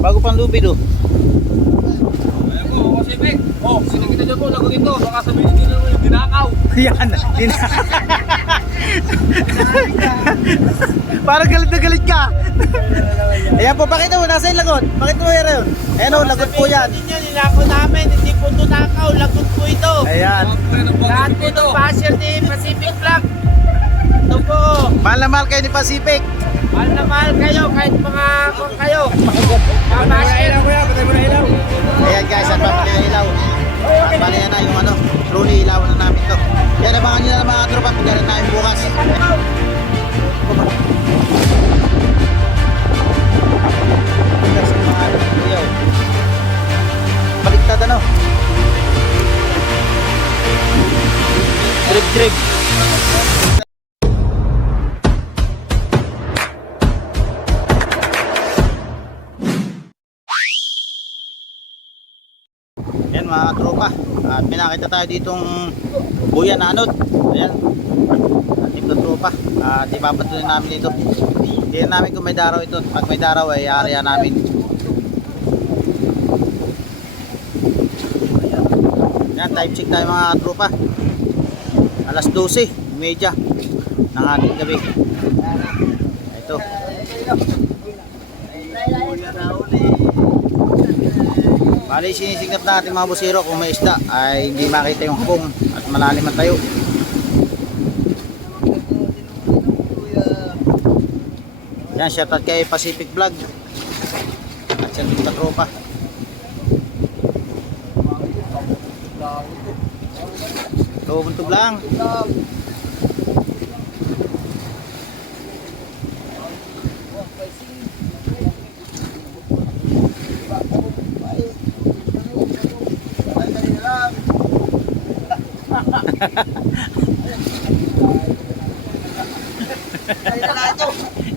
Bago pang lubid oh. Ayan po, kasi Mek. Oh, sinigita dyan po, lagot ito. Baka sabihin nyo naman yung dinakaw. Yan. Din- Parang galit na galit ka. Ayan po, pakita mo, nasa yung lagot. Pakita mo yun. Ayan o, lagot po yan. Ninyo, nilako namin, hindi po ito nakaw, lagot po ito. Ayan. Lahat po ng basher ni Pacific Flag. Po, Mahal na mahal kayo ni Pacific. mahal na mahal kayo, kahit mga kung kayo. Mga basher. Ayan guys, at papali na ilaw. At bali na yung ano, truly ilaw na namin to. Yan, abangan nyo na mga tropa, pagkaroon namin bukas. Mga tropa. At pinakita tayo ditong buya na anod. Ayan. Ating na tropa. At ipapatuloy namin ito. Hindi na namin kung may daraw ito. Pag may daraw ay area namin. Ayan. Yan, time check tayo mga tropa. Alas 12, media ng ating gabi. Ito. Bali, sinisignap natin mga busiro kung may isda ay hindi makita yung hapong at malalim ang tayo. Yan, shoutout kay Pacific Vlog at sa ating katropa. Tubuntog lang.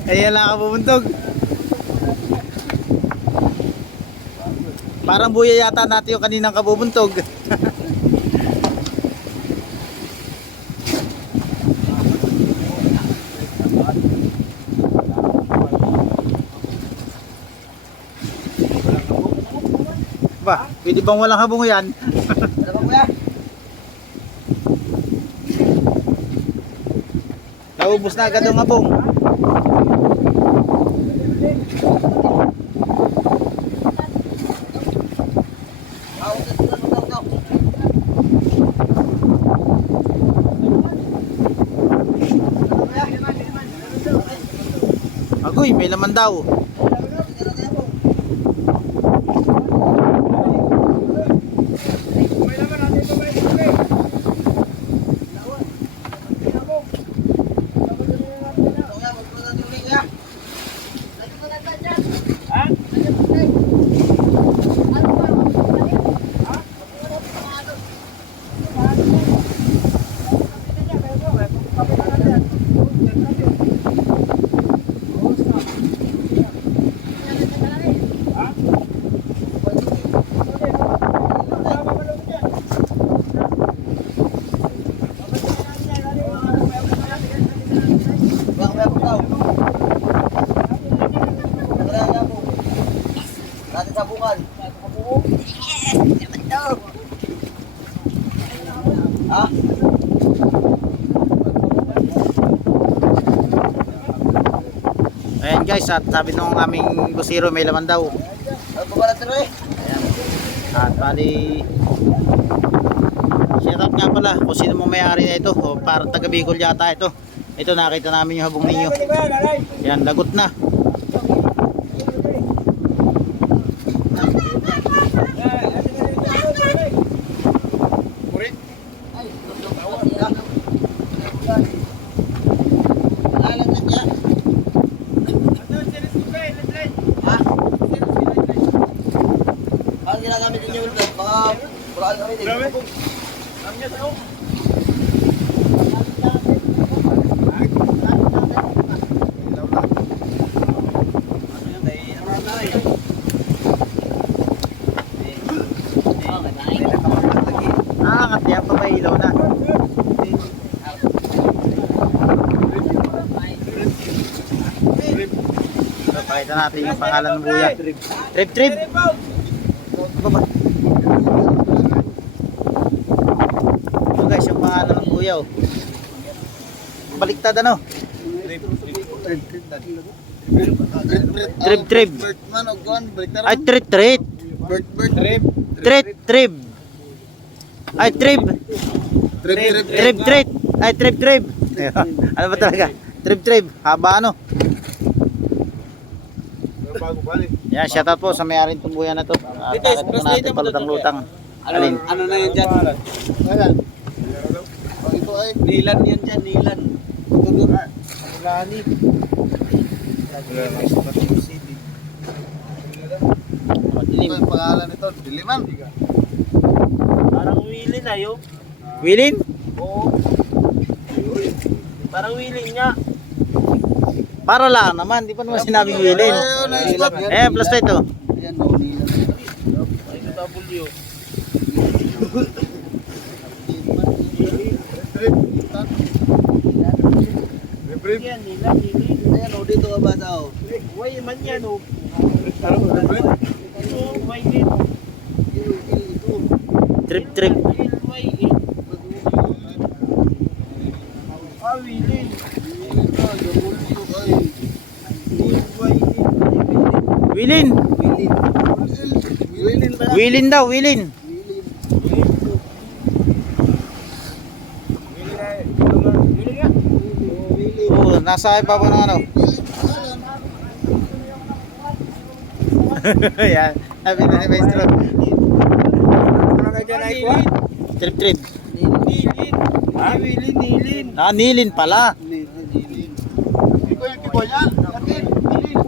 Ayan lang ka bubuntog. Parang buya yata natin yung kaninang kabubuntog. ba, pwede bang walang habong yan? Naubos na agad ang habong. Agoy, may laman daw. Ayan guys, at sabi nung aming busiro may laman daw. Ano tuloy? At bali Shoutout nga pala kung sino mo may-ari na ito o parang taga Bicol yata ito. Ito nakita namin yung habong ninyo. Yan, lagot na. Ang ginagamit ninyo ulit, mga bulaan kami din. Ah, angat yan pa may ilaw na. Ito, pakita natin yung pangalan ng buya. Trip trip. Ba? Ito guys, yung pangalan ng buya oh. Baliktad ano? Trip trip. Gon, balik Ay, bird trip. Treat trip. Ay, trip. Trip trip Trip trip. Ay, trip trip. ano ba talaga? Trip trip. Haba ano? Bago balik. Yan, shoutout po sa may-ari ng buya na to. At bakit po natin palutang-lutang. Alin? Ano na yan dyan? Ayan. Oh, ito ay nilan yan dyan, nilan. Tudod. Lani. Madilim. Ito yung pangalan nito, Diliman. Parang willing na yun. Wilin? Oo. Parang willing niya. Para lang naman, di pa naman sinabing Wilin. Eh, plus na ito. Ayan, oh, dito ka ba daw? Way man yan, oh. Oo, way din. Trip trip. Way in. Ah, willing. Way in. Wilin. Wilin? Wilin daw, Wilin. Oo, nasa ibabaw ng ano. Yan. Sabi na ni Maestro. Trip trip. Nilin. Ah, willing, nilin. Ah, nilin pala. Ikaw yung kibo yan. Bakit?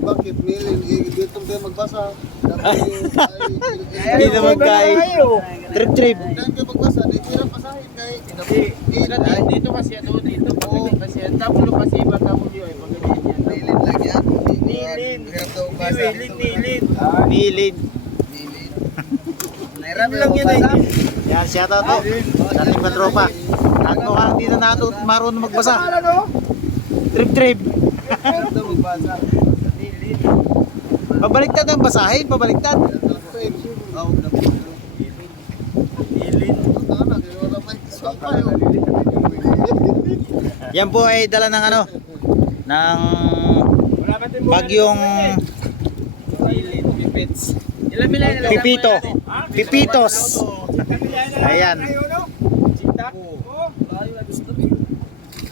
Bakit Milin? Eh, Dito kayo magbasa. Hindi na magkain. Trip trip. Dahil kayo magbasa, di hirap basahin kay Dito, dito kasi ano, dito pag kasi ang tabulo kasi iba tabulo ay pagkain yan. Milin lang yan. Basa. Nilin, nilin. Nilin. Nilin. Nahirap Yun lang yun ay. Yan, shout out po. Sa ating patropa. At mukhang hindi na nato marunong magbasa. Trip trip. Daw magbasa. Pabaliktad ang basahin, pabaliktad. Swak pa yun. Yan po ay dala ng ano, ng bagyong na pipito. Pipitos. Ayan.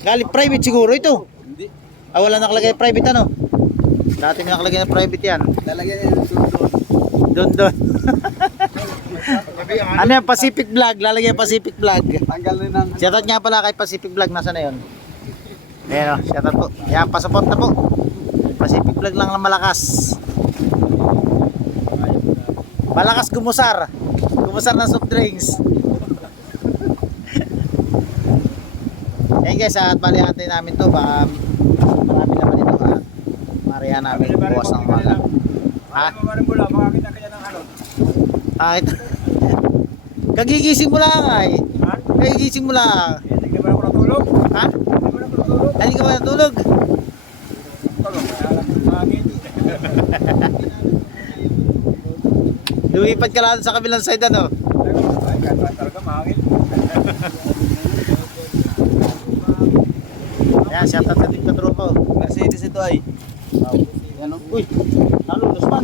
Galing private siguro ito. Ah, wala nakalagay private ano? Dati may nakalagay na private yan. Lalagyan niya yung susunod. Doon, doon. ano yan, Pacific Vlog. Lalagay Pacific Vlog. Tanggal rin ng Shoutout nga pala kay Pacific Vlog. Nasaan na yun? Ayan o, shoutout po. Yan, pasaport na po. Pacific Vlog lang ng malakas. Malakas gumusar. Gumusar ng soft drinks. Ayan guys, at bali natin namin to. Baka marami naman ito. At mariya namin bukas ng umaga. Ha? Ah, ito. Kagigising mo lang ay. Kagigising mo lang. Ha? Ay, Hindi ka ba natulog? Lumipad ka lang sa kabilang side ano? Ayan, shout out sa team Katropa. Mercedes ito ay. Yan o. Uy, nalulus man.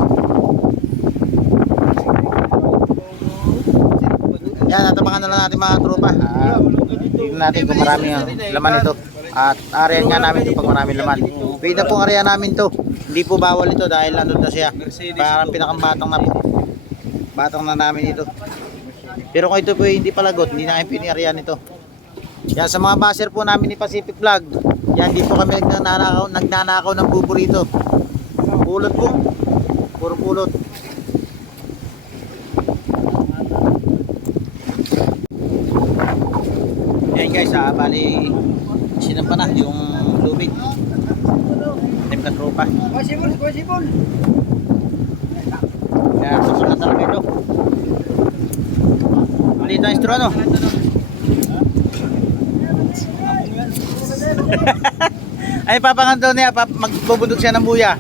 Yan, natabangan na lang natin mga tropa. Ah, tignan natin kung marami ang laman ito. At area nga namin ito pag maraming laman. Pwede na pong area namin to. Hindi po bawal ito dahil nandun na siya. Parang pinakamatang na po. Batang na namin ito. Pero kung ito po hindi palagot, hindi namin piniarian ito. Yan sa mga baser po namin ni Pacific Vlog. Yan, di po kami nagnanakaw, nagnanakaw ng bubo rito. Pulot po. Puro pulot. Yan guys, ah, bali sinampa na yung lubid. Team katropa. Possible, possible. Kaya susunod na talaga ito. Maliit ang istro ano? Ay papangan daw niya, pap magbubundok siya ng buya.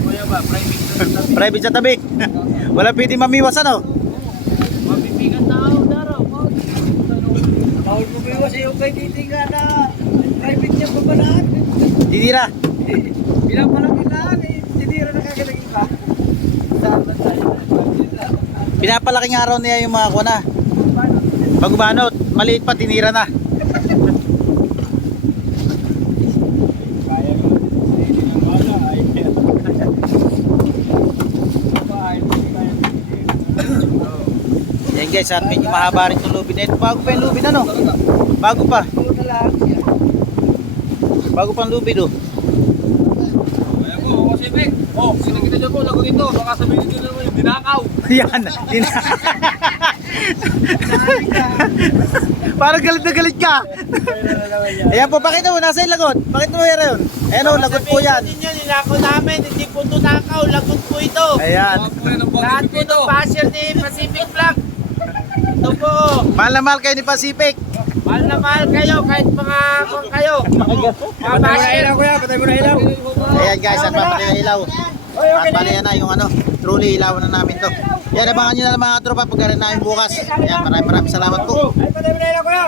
Kuya ba, private Private sa tabi. Wala pwede mamiwas ano. Mabibigat na ako, Daro. Bawal mo ba kasi yung kay Titi nga na private niya pa ba lahat? Tinira. Bilang palang kailangan eh. Tinira na kagad ang iba. Pinapalaking araw niya yung mga kuna. Pagbanot, maliit pa tinira na. Yan guys, at medyo mahaba rin yung lubid na ito. Bago pa yung lubid ano? Bago pa. Bago pang lubid oh. Oh, sinakita niyo po, lagot ito. Baka sabihin nyo naman yung dinakaw. Yan. Parang galit na galit ka. Ayan po, pakita mo, nasa yung lagot. Pakita mo yun. Ayan o, lagot po yan. Ninyo, nilako namin, hindi po ito nakaw, lagot po ito. Ayan. Ang Lahat po ng basher ni Pacific Flag. Ito po, Mahal na mahal kayo ni Pacific. mahal na mahal kayo, kahit mga kung kayo. Mga basher. kuya, patay mo na ilaw. Ayan guys, at papatay na ilaw. At yan na yung ano, truly ilaw na namin to. Yan, abangan nyo na lang mga tropa pag namin bukas. Ayan, maraming maraming salamat po. Ay, patay mo na ilaw kuya.